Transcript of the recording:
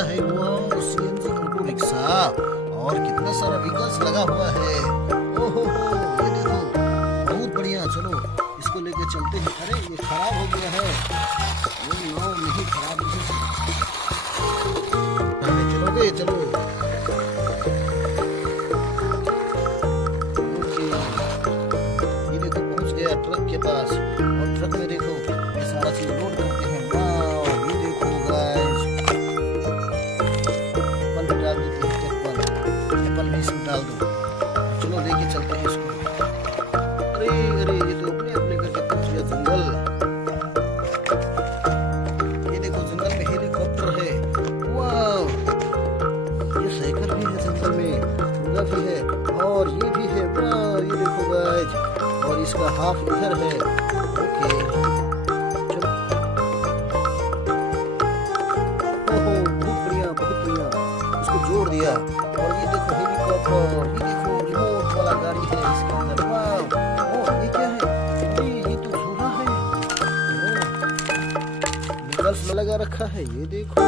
Rickshaw है वो, CNG auto rickshaw, और कितना सारा व्हीकल्स लगा हुआ है। ओहो ये देखो बहुत बढ़िया। चलो इसको लेके चलते हैं। अरे ये खराब हो गया है। नो नहीं, खराब नहीं। चलोगे? चलो ट्रक के पास, और ट्रक में देखो ये सारा चीज लोड करते हैं। वाओ ये देखो गाइस, एप्पल भी डाल देते हैं। एप्पल भी इसमें डाल दो। चलो लेके चलते हैं इसको। अरे अरे ये तो अपने अपने करके पहुंच गया जंगल। ये देखो जंगल में हेलीकॉप्टर है। वाओ ये साइकिल भी है जंगल में, मुर्गा भी है, और ये भी है। वाओ ये देखो गाइस, और इसका हाफ इधर है। ओके चलो। ओहो बहुत बढ़िया बहुत बढ़िया, उसको जोड़ दिया। और ये देखो हेलीकॉप्टर, ये देखो रिमोट वाला गाड़ी है इसके अंदर। वाह ओ ये क्या है? ये तो सोना है। विकल्प लगा रखा है, ये देखो।